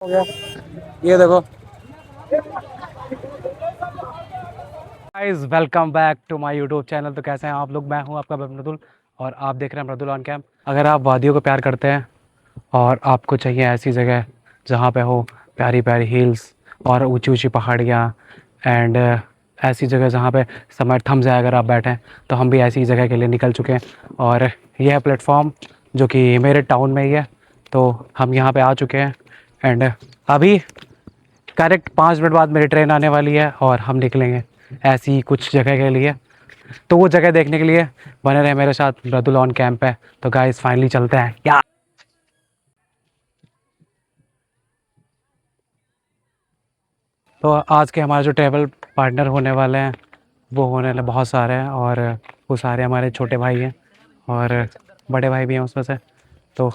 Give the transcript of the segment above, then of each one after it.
हो गया। ये देखो guys, welcome back to my YouTube channel. तो कैसे हैं आप लोग? मैं हूं आपका मृदुल और आप देख रहे हैं मृदुल ऑन कैंप। अगर आप वादियों को प्यार करते हैं और आपको चाहिए ऐसी जगह जहां पे हो प्यारी प्यारी हिल्स और ऊंची ऊंची पहाड़ियाँ एंड ऐसी जगह जहां पे समय थम जाए अगर आप बैठें, तो हम भी ऐसी जगह के लिए निकल चुके हैं। और यह है प्लेटफॉर्म जो कि मेरे टाउन में ही है। तो हम यहाँ पे आ चुके हैं एंड अभी करेक्ट 5 मिनट बाद मेरी ट्रेन आने वाली है और हम निकलेंगे ऐसी कुछ जगह के लिए। तो वो जगह देखने के लिए बने रहे मेरे साथ। मृदुल ऑन कैंप है। तो गाइस फाइनली चलते हैं क्या। तो आज के हमारे जो ट्रैवल पार्टनर होने वाले हैं वो होने वाले बहुत सारे हैं और वो सारे हमारे छोटे भाई हैं और बड़े भाई भी हैं उसमें से। तो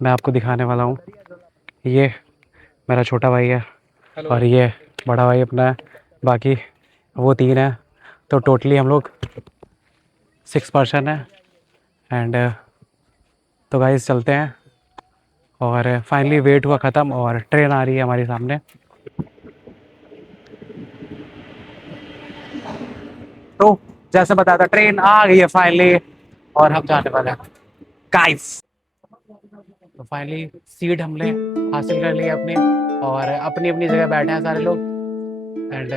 मैं आपको दिखाने वाला हूँ। ये मेरा छोटा भाई है और ये बड़ा भाई अपना है। बाकी वो 3 हैं। तो टोटली हम लोग 6 पर्सन है एंड तो गाइस चलते हैं। और फाइनली वेट हुआ ख़त्म और ट्रेन आ रही है हमारे सामने। तो जैसे बताया था ट्रेन आ गई है फाइनली और हम जाने वाले हैं गाइस। तो फाइनली सीट हमने हासिल कर ली है अपनी और अपनी अपनी जगह बैठे हैं सारे लोग एंड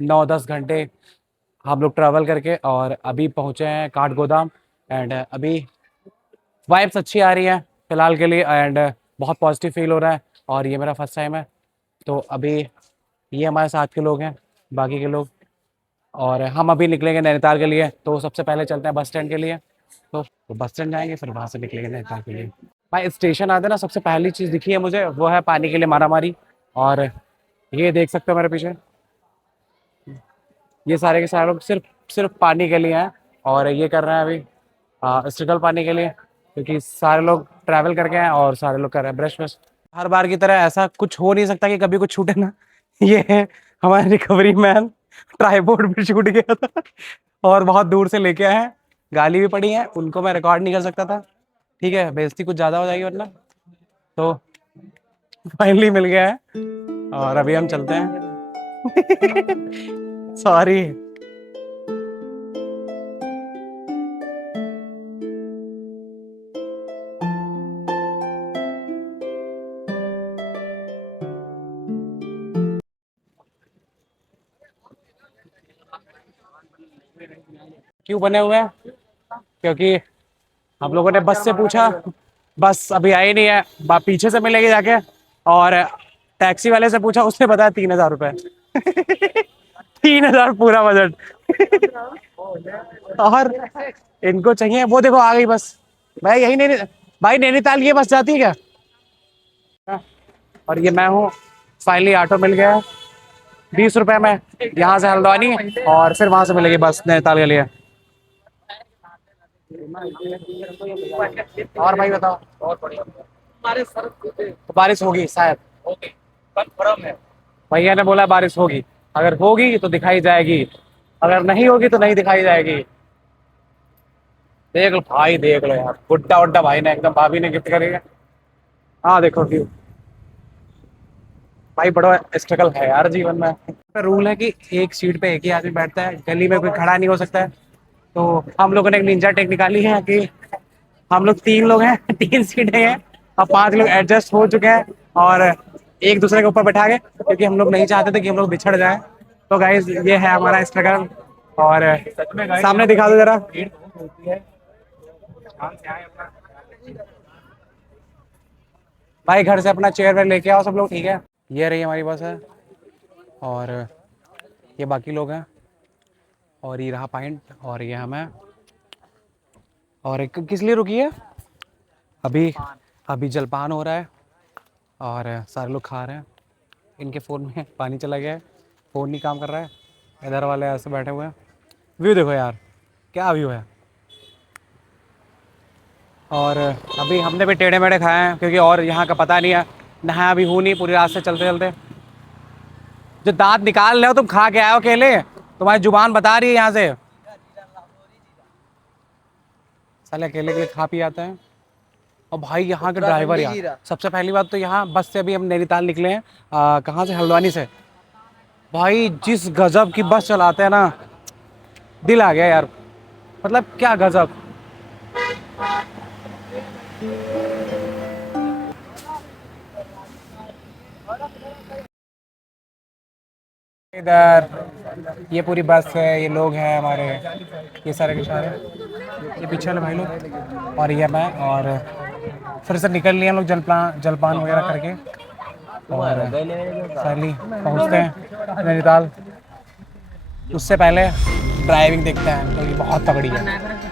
9-10 घंटे हम लोग ट्रैवल करके और अभी पहुंचे हैं काठगोदाम एंड अभी वाइब्स अच्छी आ रही हैं फिलहाल के लिए एंड बहुत पॉजिटिव फील हो रहा है। और ये मेरा फर्स्ट टाइम है। तो अभी ये हमारे साथ के लोग हैं, बाकी के लोग, और हम अभी निकलेंगे नैनीताल के लिए। तो सबसे पहले चलते हैं बस स्टैंड के लिए। तो बस स्टैंड जाएंगे फिर वहाँ से निकलेंगे नैनीताल के लिए। भाई स्टेशन आते ना सबसे पहली चीज़ दिखी है मुझे वो है पानी के लिए मारामारी। और ये देख सकते हो मेरे पीछे ये सारे के सारे लोग सिर्फ सिर्फ पानी के लिए हैं और ये कर रहे हैं अभी स्ट्रगल पानी के लिए क्योंकि सारे लोग ट्रैवल करके हैं और सारे लोग कर रहे हैं ब्रश ब्रश। हर बार की तरह ऐसा कुछ हो नहीं सकता कि कभी कुछ छूटे ना। ये है हमारे रिकवरी मैन, ट्राईपोड पे छूट गया था और बहुत दूर से लेके आए हैं। गाली भी पड़ी है, उनको मैं रिकॉर्ड नहीं कर सकता था। ठीक है, बेइज्जती कुछ ज़्यादा हो जाएगी वरना। तो फाइनली मिल गया है और अभी हम चलते हैं। सॉरी। क्यों बने हुए हैं? क्योंकि हम लोगों ने बस से पूछा, बस अभी आई नहीं है, पीछे से मिलेगी जाके। और टैक्सी वाले से पूछा, उसने बताया 3,000 रुपए। 3,000 पूरा बजट। और इनको चाहिए, वो देखो आ गई बस। भाई यही नहीं, भाई नैनीताल ये बस जाती है क्या? और ये मैं हूँ। फाइनली ऑटो मिल गया है 20 रुपए में, यहाँ से हल्द्वानी और फिर वहां से मिलेगी बस नैनीताल के लिए। और भाई बताओ। और बढ़िया। तो बारिश होगी शायद। होगी, कंफर्म है। भैया ने बोला बारिश होगी। अगर होगी तो दिखाई जाएगी, अगर नहीं होगी तो नहीं दिखाई जाएगी। देख लो भाई, देख लो यार, गुड्डा उड्डा भाई ने एकदम, भाभी ने गिफ्ट करेगा। हाँ देखो व्यू। भाई बड़ा स्ट्रगल है यार जीवन में। रूल है कि एक सीट पे एक ही आदमी बैठता है, गली में कोई खड़ा नहीं हो सकता है। तो हम लोगों ने एक निंजा टेक निकाली है कि हम लोग 3 लोग हैं, 3 सीटें हैं और 5 लोग एडजस्ट हो चुके हैं और एक दूसरे के ऊपर बैठा के, क्योंकि हम लोग नहीं चाहते थे कि हम लोग बिछड़ जाएं। तो गाइज ये है हमारा स्ट्रगल। और सामने दिखा दो जरा। भाई घर से अपना चेयर वेयर लेके आओ सब लोग, ठीक है। ये रही हमारी बस है और ये बाकी लोग हैं और ये रहा पॉइंट और ये हमें। और एक किस लिए रुकी है? अभी अभी जलपान हो रहा है और सारे लोग खा रहे हैं। इनके फ़ोन में पानी चला गया है, फ़ोन नहीं काम कर रहा है। इधर वाले ऐसे बैठे हुए हैं। व्यू देखो यार, क्या व्यू है। और अभी हमने भी टेढ़े मेढ़े खाए हैं क्योंकि और यहाँ का पता नहीं है, नहाया भी हूँ नहीं पूरी रात से चलते चलते। जो दांत निकाल रहे हो तुम, खा के आए हो केले? तुम्हारी जुबान बता रही है यहाँ से। साले केले के लिए खा पी आते हैं। और भाई यहाँ के ड्राइवर यार, सबसे पहली बात तो यहाँ बस से अभी हम नैनीताल निकले हैं, कहाँ से, हल्द्वानी से। भाई जिस गजब की बस चलाते हैं ना, दिल आ गया यार, मतलब क्या गजब। इधर ये पूरी बस है, ये लोग हैं हमारे, ये सारे के सारे, ये पीछे वाले भाई लोग और ये मैं, और फिर से निकल लिए हम लोग जलपान वगैरह करके, और फाइनली पहुँचते हैं नैनीताल। उससे पहले ड्राइविंग देखते हैं क्योंकि बहुत तगड़ी है।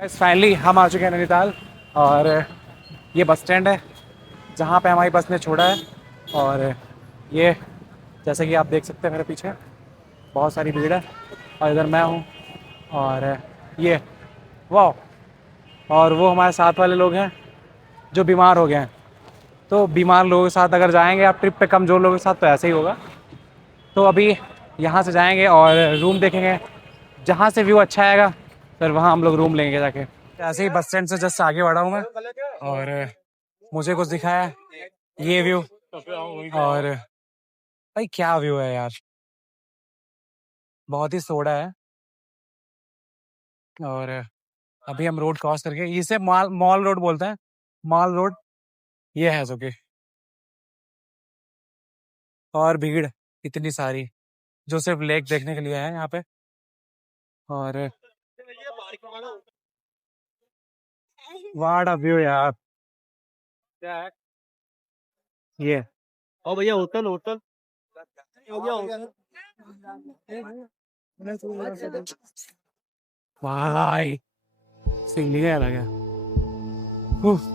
फाइनली हम आ चुके हैं नैनीताल, और ये बस स्टैंड है जहाँ पे हमारी बस ने छोड़ा है। और ये जैसे कि आप देख सकते हैं मेरे पीछे बहुत सारी भीड़ है, और इधर मैं हूँ, और ये वाह, और वो हमारे साथ वाले लोग हैं जो बीमार हो गए हैं। तो बीमार लोगों के साथ अगर जाएंगे आप ट्रिप पे, कमज़ोर लोगों के साथ तो ऐसे ही होगा। तो अभी यहाँ से जाएंगे और रूम देखेंगे, जहाँ से व्यू अच्छा आएगा फिर वहाँ हम लोग रूम लेंगे जाके। ऐसे ही बस स्टैंड से जस्ट आगे बढ़ा हूँ मैं, और मुझे कुछ दिखाया ये व्यू, और भाई क्या व्यू है यार, बहुत ही सोड़ा है। और अभी हम रोड क्रॉस करके, इसे मॉल मॉल रोड बोलते हैं, मॉल रोड ये है जो कि, और भीड़ इतनी सारी जो सिर्फ लेक देखने के लिए है यहाँ पे। और वाड़ा व्यू यार, क्या है ये? ओ भैया होटल होटल हो गया। भाई फीलिंग है अलग है। उफ।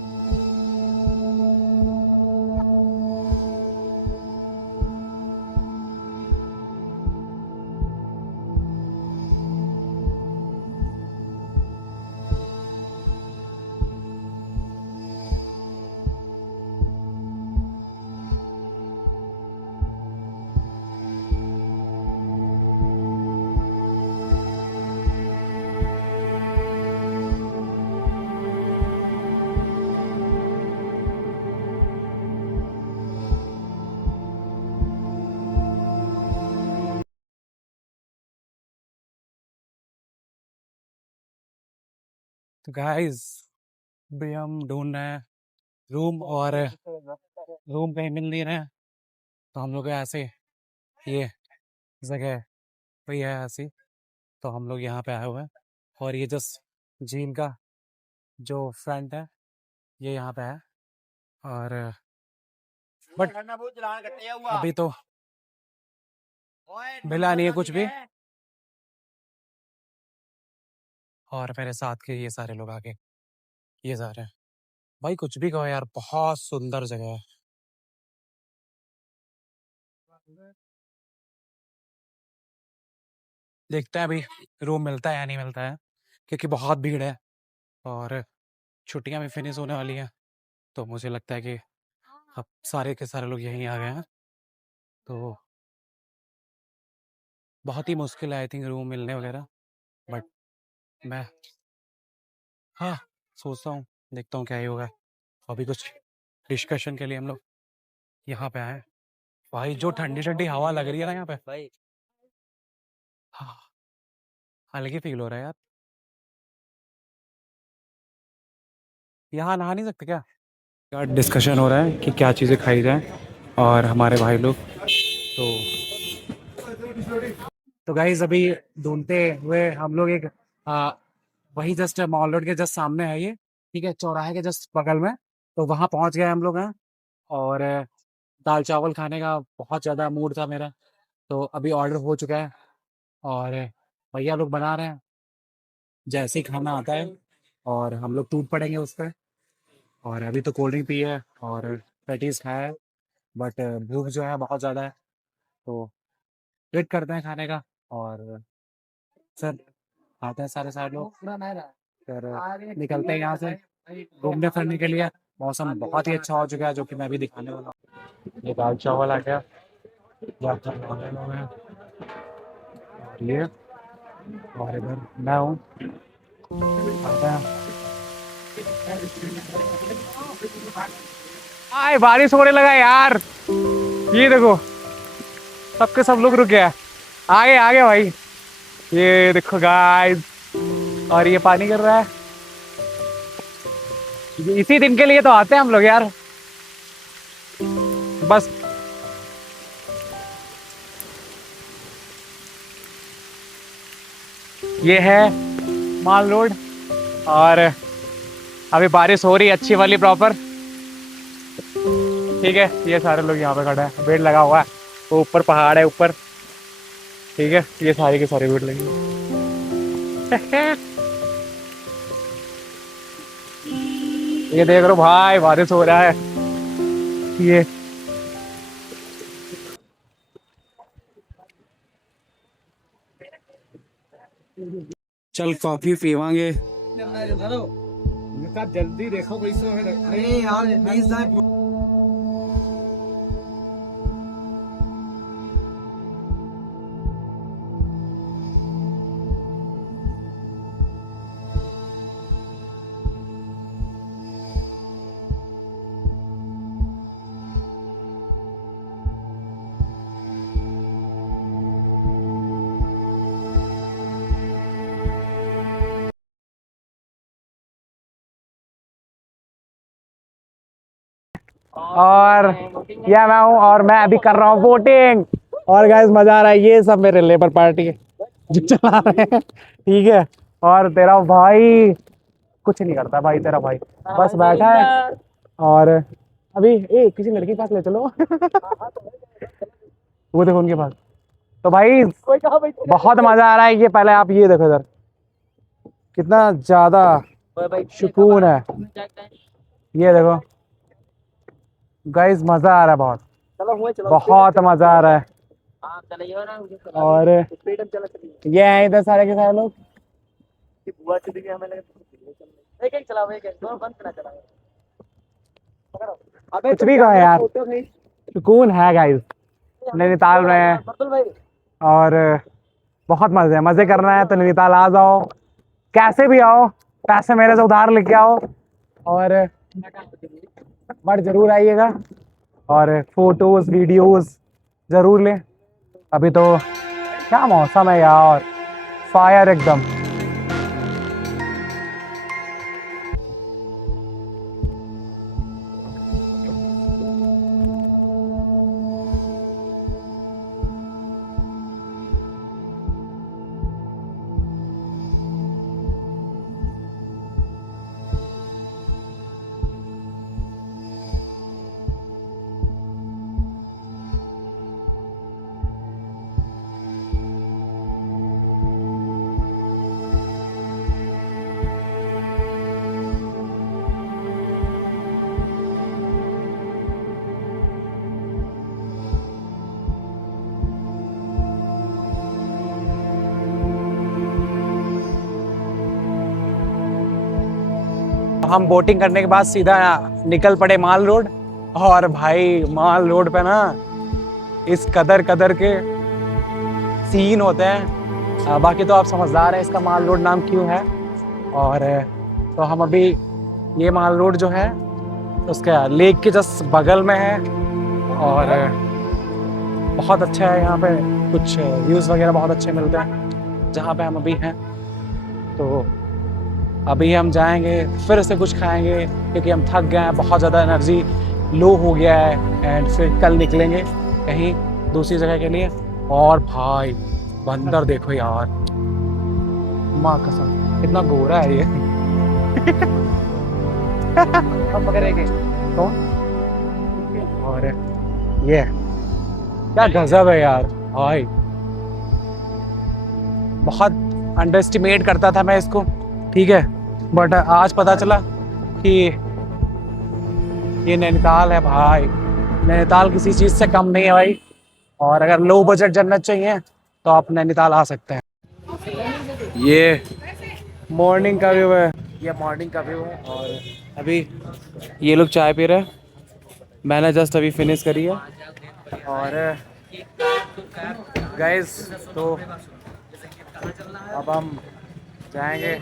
तो गाइस भी हम ढूंढ रहे हैं रूम, और रूम कहीं मिल नहीं रहे हैं, तो हम लोग ऐसे, ये जगह वही है ऐसी, तो हम लोग यहाँ पे आए हुए हैं। और ये जस्ट झील का जो फ्रंट है ये यहाँ पे है, और बट अभी तो मिला नहीं है कुछ भी। और मेरे साथ के ये सारे लोग आगे, ये जा रहे हैं। भाई कुछ भी कहो यार, बहुत सुंदर जगह है। देखते हैं अभी रूम मिलता है या नहीं मिलता है, क्योंकि बहुत भीड़ है और छुट्टियां भी फिनिश होने वाली हैं। तो मुझे लगता है कि अब सारे के सारे लोग यहीं आ गए हैं, तो बहुत ही मुश्किल है आई थिंक रूम मिलने वगैरह। बट मैं, हाँ, सोचता हूँ, देखता हूँ क्या ही होगा। अभी कुछ डिस्कशन के लिए हम लोग यहाँ पे आए हैं। भाई जो ठंडी ठंडी हवा लग रही है ना यहाँ पे भाई, हाँ, अलग ही फील हो रहा है यार। यहाँ नहा नहीं सकते क्या? क्या डिस्कशन हो रहा है कि क्या चीज़ें खाई जाए, और हमारे भाई लोग तो गाइज अभी ढूंढते हुए हम लोग एक, आ, वही जस्ट मॉल रोड के जस्ट सामने है ये, ठीक है, चौराहे के जस्ट बगल में। तो वहाँ पहुँच गए हम लोग हैं। और दाल चावल खाने का बहुत ज़्यादा मूड था मेरा, तो अभी ऑर्डर हो चुका है और भैया लोग बना रहे हैं। जैसे ही खाना आता है और हम लोग टूट पड़ेंगे उस पर। और अभी तो कोल्ड ड्रिंक पी है और पैटीज खाया है, बट भूख जो है बहुत ज़्यादा है, तो वेट करते हैं खाने का। और सर आते हैं सारे सारे लोग, फिर निकलते हैं यहाँ से घूमने फिरने के लिए। मौसम बहुत ही अच्छा हो चुका है, जो कि मैं भी दिखाने वाला हूँ। ये दाल चावल आ गया, और ये, और इधर मैं हूँ, आता है। आए बारिश होने लगा यार, ये देखो सबके सब लोग रुक गया। आगे आगे भाई, ये देखो गाइस, और ये पानी गिर रहा है। इसी दिन के लिए तो आते हैं हम लोग यार, बस। ये है माल रोड, और अभी बारिश हो रही है अच्छी वाली प्रॉपर। ठीक है, ये सारे लोग यहाँ पे खड़े हैं, भीड़ लगा हुआ है, वो ऊपर पहाड़ है ऊपर। ठीक है, ये सारी की सारी भीड़ लगी है। ये देख लो भाई, बारिश हो रहा है। ये चल कॉफी पीवांगे। जल्दी देखो अरे यार, और यह मैं हूँ, और मैं अभी कर रहा हूँ बोटिंग। और गाइस मजा आ रहा है, ये सब मेरे लेबर पार्टी है जो चला रहे हैं। ठीक है, और तेरा भाई कुछ नहीं करता भाई, तेरा भाई बस बैठा है। और अभी किसी लड़की के पास ले चलो। वो देखो उनके पास। तो भाई बहुत मजा आ रहा है। ये पहले आप ये देखो इधर, कितना ज्यादा सुकून है। ये देखो गाइस, मजा आ रहा है बहुत, बहुत मजा आ रहा है। और ये है इधर सारे के सारे लोग। कुछ भी कहा यार, सुकून है गाइस नैनीताल में। और बहुत मजे करना है तो नैनीताल आ जाओ, कैसे भी आओ, पैसे मेरे से उधार लेके आओ, और बट जरूर आइएगा, और फोटोज वीडियोस जरूर लें। अभी तो क्या मौसम है यार, फायर एकदम। हम बोटिंग करने के बाद सीधा निकल पड़े माल रोड। और भाई माल रोड पे ना इस कदर कदर के सीन होते हैं। बाकी तो आप समझदार हैं इसका माल रोड नाम क्यों है। और तो हम अभी ये माल रोड जो है उसके लेक के जस्ट बगल में है, और बहुत अच्छा है यहाँ पे, कुछ व्यूज़ वगैरह बहुत अच्छे मिलते हैं जहाँ पे हम अभी हैं। तो अभी हम जाएंगे, फिर से कुछ खाएंगे क्योंकि हम थक गए हैं, बहुत ज़्यादा एनर्जी लो हो गया है। एंड फिर कल निकलेंगे कहीं दूसरी जगह के लिए। और भाई बंदर देखो यार, माँ कसम कितना गोरा है ये। हम पकड़ेंगे कौन। और ये क्या गजब है यार भाई, बहुत अंडर एस्टिमेट करता था मैं इसको, ठीक है, बट आज पता चला कि ये नैनीताल है भाई। नैनीताल किसी चीज़ से कम नहीं है भाई, और अगर लो बजट जन्नत चाहिए तो आप नैनीताल आ सकते हैं। ये मॉर्निंग का व्यू है, ये मॉर्निंग का व्यू है। और अभी ये लोग चाय पी रहे हैं, मैंने जस्ट अभी फिनिश करी है। और गाइस तो अब हम जाएंगे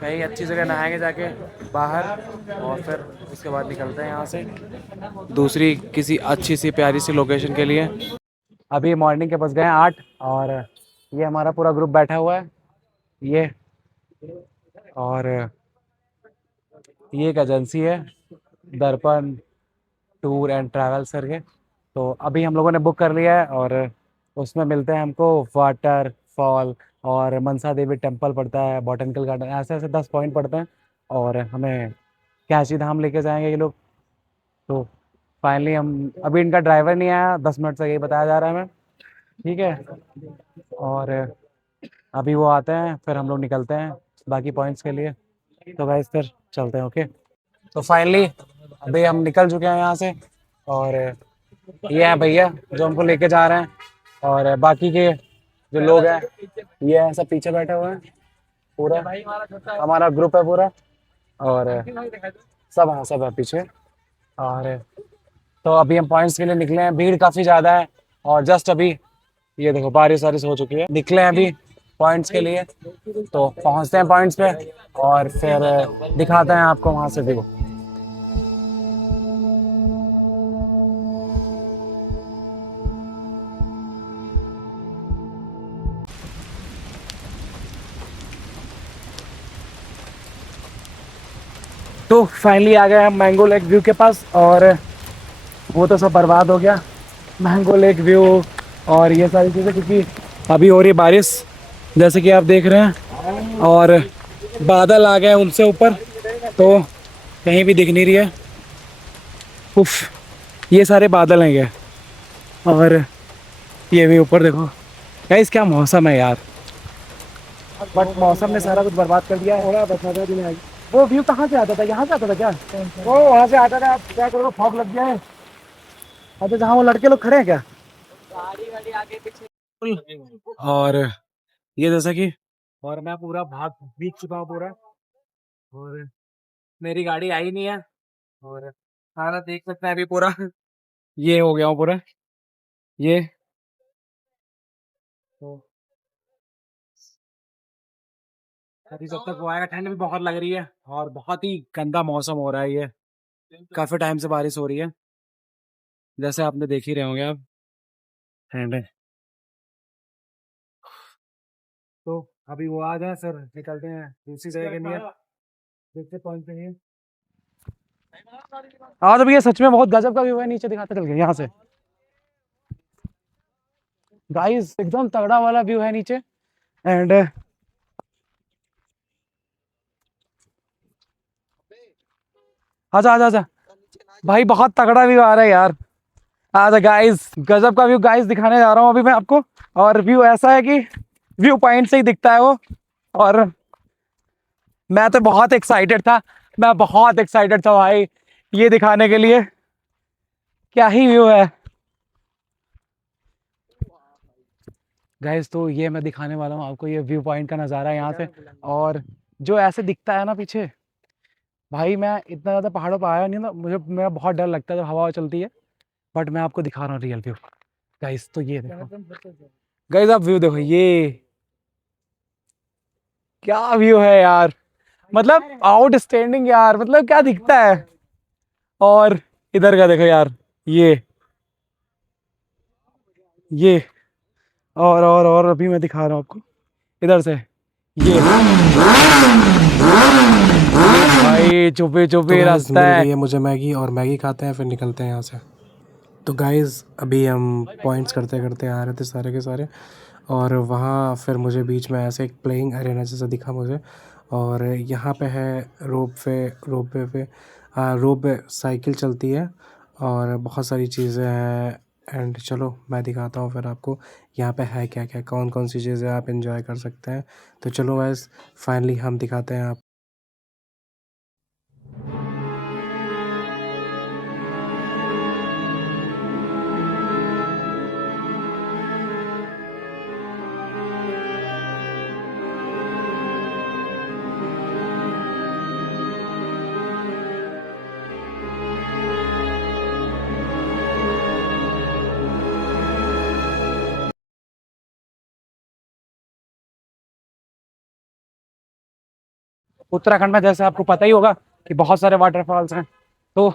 कहीं अच्छी जगह, नहाएंगे जाके बाहर, और फिर उसके बाद निकलते हैं यहाँ से दूसरी किसी अच्छी सी प्यारी सी लोकेशन के लिए। अभी मॉर्निंग के बज गए हैं 8, और ये हमारा पूरा ग्रुप बैठा हुआ है ये। और ये एक एजेंसी है, दर्पण टूर एंड ट्रैवल्स करके। तो अभी हम लोगों ने बुक कर लिया है, और उसमें मिलते हैं हमको वाटरफॉल, और मनसा देवी टेम्पल पड़ता है, बॉटनिकल गार्डन, ऐसे ऐसे 10 पॉइंट पड़ते हैं। और हमें कैंची धाम लेके जाएंगे ये लोग। तो फाइनली हम, अभी इनका ड्राइवर नहीं आया, 10 मिनट से यही बताया जा रहा है हमें, ठीक है। और अभी वो आते हैं फिर हम लोग निकलते हैं बाकी पॉइंट्स के लिए। तो गाइस फिर चलते हैं, ओके। तो फाइनली अभी हम निकल चुके हैं यहाँ से, और ये है भैया जो हमको लेके जा रहे हैं, और बाकी के जो लोग हैं ये हैं, सब पीछे बैठे हुए हैं, पूरा हमारा ग्रुप है पूरा। और सब है पीछे। और तो अभी हम पॉइंट्स के लिए निकले हैं, भीड़ काफ़ी ज़्यादा है, और जस्ट अभी ये देखो बारिश वारिश हो चुकी है, निकले हैं अभी पॉइंट्स के लिए। तो पहुंचते हैं पॉइंट्स पे, और फिर दिखाते हैं आपको वहां से व्यू। तो फाइनली आ गए हम मैंगो लेक व्यू के पास, और वो तो सब बर्बाद हो गया, मैंगो लेक व्यू और ये सारी चीज़ें, क्योंकि अभी हो रही है बारिश जैसे कि आप देख रहे हैं, और बादल आ गए उनसे ऊपर, तो कहीं भी दिख नहीं रही है। उफ, ये सारे बादल हैं ये, और ये भी ऊपर देखो। गाइस क्या मौसम है यार, बट मौसम ने सारा कुछ बर्बाद कर दिया है। वो व्यू कहाँ से आता था, यहाँ से आता था क्या? वो वहाँ से आता था, आप क्या करो, फॉग लग गया है। अच्छा, जहाँ वो लड़के लोग खड़े हैं क्या? और ये जैसा कि, और मैं पूरा भाग भीग चुका हूँ पूरा, और मेरी गाड़ी आई नहीं है, और सारा देख सकते हैं अभी पूरा ये हो गया हूँ पूरा ये। तो अभी जब तक वो आएगा, ठंड भी बहुत लग रही है, और बहुत ही गंदा मौसम हो रहा है ये, काफी टाइम से बारिश हो रही है जैसे आपने देख ही रहे होंगे आप। एंड तो अभी वो आ जाए फिर निकलते हैं दूसरी जगह के लिए, देखते पहुंचते हैं। हाँ तो भैया सच में बहुत गजब का व्यू है, नीचे दिखाते चल गए यहाँ से। गाइस एकदम तगड़ा वाला व्यू है नीचे। एंड आजा आजा आजा भाई, बहुत तगड़ा व्यू आ रहा है यार। आजा गाइस, गजब का व्यू गाइस दिखाने जा रहा हूँ अभी मैं आपको। और व्यू ऐसा है कि व्यू पॉइंट से ही दिखता है वो, और मैं तो बहुत एक्साइटेड था, मैं बहुत एक्साइटेड था भाई ये दिखाने के लिए, क्या ही व्यू है गाइस। तो ये मैं दिखाने वाला हूँ आपको, ये व्यू पॉइंट का नज़ारा है यहाँ से, और जो ऐसे दिखता है ना पीछे, भाई मैं इतना ज़्यादा पहाड़ों पर आया नहीं ना, मुझे मेरा बहुत डर लगता है जब हवा चलती है, बट मैं आपको दिखा रहा हूँ रियल व्यू गाइस। तो ये देखो गाइस, आप व्यू देखो, ये क्या व्यू है यार, मतलब आउटस्टैंडिंग यार, मतलब क्या दिखता है। और इधर का देखो यार, ये और अभी मैं दिखा रहा हूँ आपको इधर से, ये भाई चुपे तो चुपे गाइस रास्ता मिल है। गई है मुझे मैगी, और मैगी खाते हैं फिर निकलते हैं यहाँ से। तो गाइस अभी हम पॉइंट्स करते करते आ रहे थे सारे के सारे, और वहाँ फिर मुझे बीच में ऐसे एक प्लेइंग अरेना जैसा दिखा मुझे, और यहाँ पे है रोप वे पे रोप वे साइकिल चलती है और बहुत सारी चीज़ें हैं। एंड चलो मैं दिखाता हूँ फिर आपको यहाँ पे है क्या क्या, कौन कौन सी चीज़ें आप एंजॉय कर सकते हैं। तो चलो गाइस फाइनली हम दिखाते हैं आप। उत्तराखंड में जैसे आपको पता ही होगा कि बहुत सारे वाटरफॉल्स हैं, तो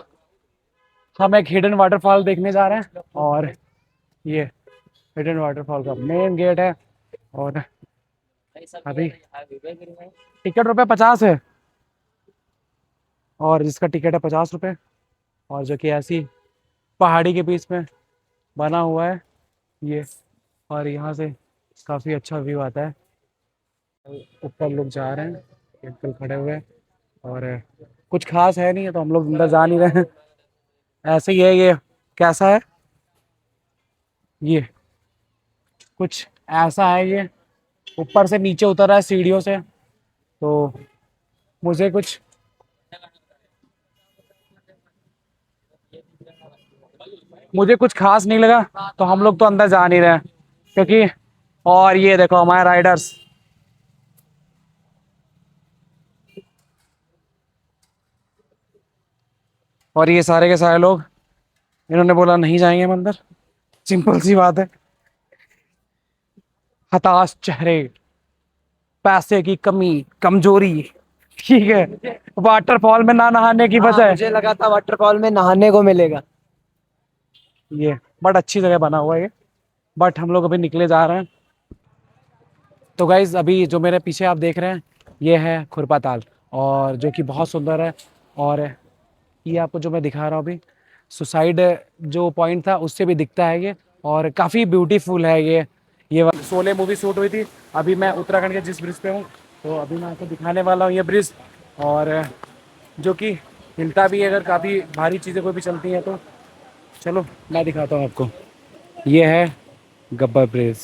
हम एक हिडन वाटरफॉल देखने जा रहे हैं। और ये हिडन वाटरफॉल का मेन गेट है। और अभी टिकट ₹50 है, और जिसका टिकट है ₹50, और जो कि ऐसी पहाड़ी के बीच में बना हुआ है ये। और यहाँ से काफ़ी अच्छा व्यू आता है। ऊपर लोग जा रहे हैं, बिल्कुल खड़े हुए हैं, और कुछ खास है नहीं है, तो हम लोग अंदर जा नहीं रहे हैं। ऐसे ही है ये। कैसा है ये? कुछ ऐसा है ये। ऊपर से नीचे उतर रहा है सीढ़ियों से, तो मुझे कुछ मुझे कुछ खास नहीं लगा, तो हम लोग तो अंदर जा नहीं रहे हैं, क्योंकि और ये देखो हमारे राइडर्स। और ये सारे के सारे लोग, इन्होंने बोला नहीं जाएंगे हम अंदर। सिंपल सी बात है, हताश चेहरे, पैसे की कमी, कमजोरी। ठीक है, वाटरफॉल में ना नहाने की वजह मुझे लगा था वाटरफॉल में नहाने को मिलेगा। ये बट अच्छी जगह बना हुआ है ये। बट हम लोग अभी निकले जा रहे हैं। तो गाइज अभी जो मेरे पीछे आप देख रहे हैं ये है खुरपा ताल, और जो कि बहुत सुंदर है। और ये आपको जो मैं दिखा रहा हूँ अभी, सुसाइड जो पॉइंट था उससे भी दिखता है ये, और काफ़ी ब्यूटीफुल है ये शोले मूवी शूट हुई थी। अभी मैं उत्तराखंड के जिस ब्रिज पे हूँ, तो अभी मैं आपको दिखाने वाला हूँ ये ब्रिज, और जो कि हिलता भी है अगर काफ़ी भारी चीज़ें कोई भी चलती हैं तो। चलो मैं दिखाता हूँ आपको। ये है गब्बर ब्रिज,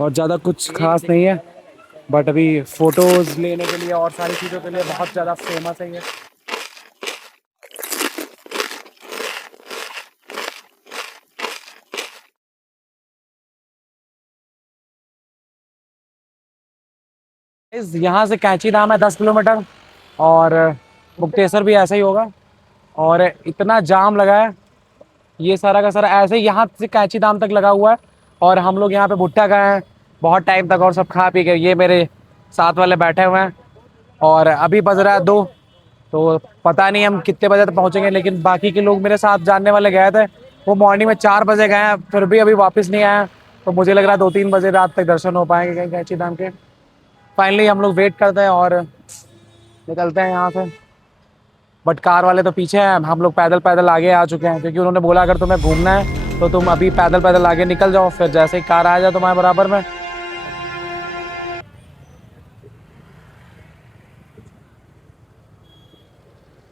और ज़्यादा कुछ खास नहीं है, बट अभी फ़ोटोज़ लेने के लिए और सारी चीज़ों के लिए बहुत ज़्यादा फेमस है ये। यहाँ से कैंची धाम है 10 किलोमीटर, और मुक्तेश्वर भी ऐसा ही होगा। और इतना जाम लगा है, ये सारा का सारा ऐसे ही यहाँ से कैंची धाम तक लगा हुआ है। और हम लोग यहाँ पे भुट्टा गए हैं बहुत टाइम तक, और सब खा पी के ये मेरे साथ वाले बैठे हुए हैं। और अभी बज रहा है 2, तो पता नहीं हम कितने बजे तक पहुँचेंगे, लेकिन बाकी के लोग मेरे साथ जानने वाले गए थे, वो मॉर्निंग में 4 बजे गए हैं, फिर भी अभी वापस नहीं आए। तो मुझे लग रहा है 2-3 बजे रात तक दर्शन हो पाएंगे कहीं कैंची धाम के। फाइनली हम लोग वेट करते हैं और निकलते हैं यहाँ से। बट कार वाले तो पीछे हैं, हम लोग पैदल पैदल आगे आ चुके हैं, क्योंकि उन्होंने बोला अगर तुम्हें घूमना है तो तुम अभी पैदल पैदल आगे निकल जाओ, फिर जैसे ही कार आ जाए तुम्हारे बराबर में।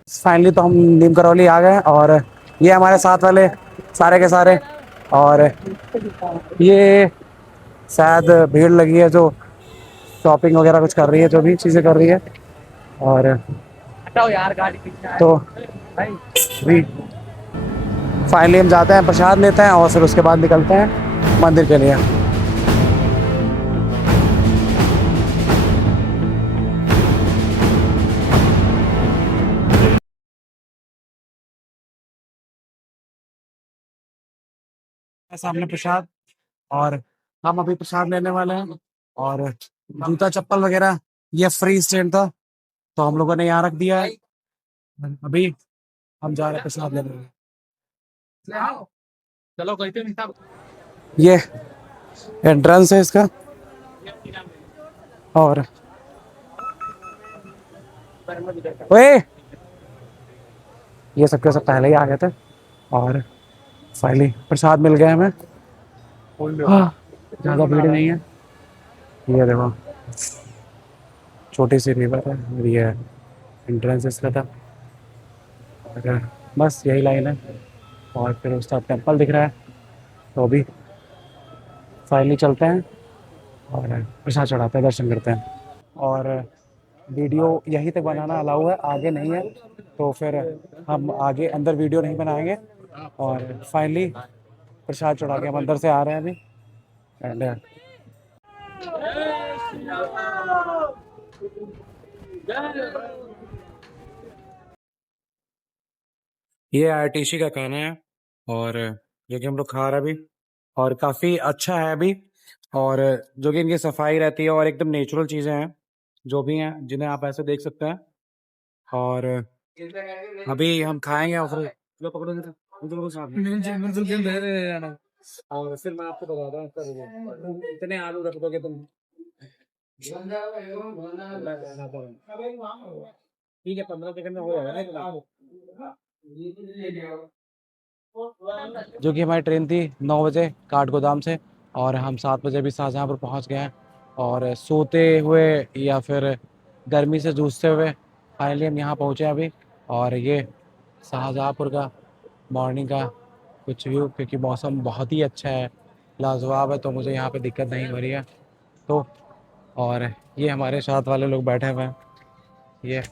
फाइनली तो हम नीम करौली आ गए, और ये हमारे साथ वाले सारे के सारे। और ये शायद भीड़ लगी है जो शॉपिंग वगैरह कुछ कर रही है, जो भी चीज़ें कर रही है। और तो भी फाइनली हम जाते हैं, प्रसाद लेते हैं, और फिर उसके बाद निकलते हैं मंदिर के लिए। सामने प्रसाद, और हम अभी प्रसाद लेने वाले हैं। और जूता चप्पल वगैरह ये फ्री स्टैंड था, तो हम लोगों ने यहाँ रख दिया है। अभी हम जा रहे हैं प्रसाद लेने। चलो ये एंट्रेंस है इसका, और ओए ये सबके सब पहले ही आ गए थे, और फाइनली प्रसाद मिल गया हमें। हाँ, ज़्यादा भीड़ नहीं है, ये देखो छोटी सी रिवर है, ये एंट्रेंस इसका था। और बस यही लाइन है और फिर उसका टेम्पल दिख रहा है। तो अभी फाइनली चलते हैं और प्रसाद चढ़ाते हैं, दर्शन करते हैं। और वीडियो यहीं तक बनाना अलाउ है, आगे नहीं है। तो फिर हम आगे अंदर वीडियो नहीं बनाएंगे। और फाइनली प्रसाद चढ़ा के हम अंदर से आ रहे हैं अभी। एंड ये आरटीसी का खाना है और जो कि हम लोग खा रहे हैं अभी, और काफ़ी अच्छा है अभी। और जो कि इनकी सफाई रहती है और एकदम नेचुरल चीज़ें हैं जो भी हैं, जिन्हें आप ऐसे देख सकते हैं। और अभी हम खाएंगे और फिर लो पकड़ो जरा, उधर वो साथ में। और फिर मैं आपको बताता हूँ इसका रिव्यू। इतने आलू रख दोगे तुम? ठीक है, 15 सेकंड में हो जाएगा ना इतना। जो कि हमारी ट्रेन थी 9 बजे काठगोदाम से, और हम 7 बजे भी शाहजहाँपुर पहुंच गए हैं। और सोते हुए या फिर गर्मी से जूझते हुए फाइनली हम यहाँ पहुँचे हैं अभी। और ये शाहजहाँपुर का मॉर्निंग का कुछ व्यू, क्योंकि मौसम बहुत ही अच्छा है, लाजवाब है, तो मुझे यहाँ पे दिक्कत नहीं हो रही है। तो और ये हमारे साथ वाले लोग बैठे हुए हैं, ये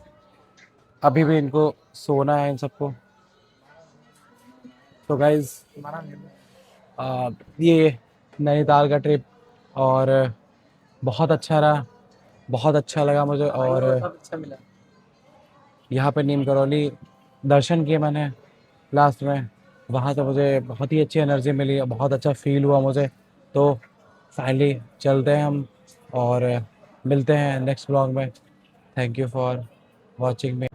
अभी भी इनको सोना है इन सबको। तो गाइज ये नैनीताल का ट्रिप और बहुत अच्छा रहा, बहुत अच्छा लगा मुझे। और अच्छा मिला। यहाँ पे नीम करौली दर्शन किए मैंने लास्ट में, वहाँ से मुझे बहुत ही अच्छी एनर्जी मिली, बहुत अच्छा फील हुआ मुझे। तो फाइनली चलते हैं हम और मिलते हैं नेक्स्ट ब्लॉग में। Thank you for watching me.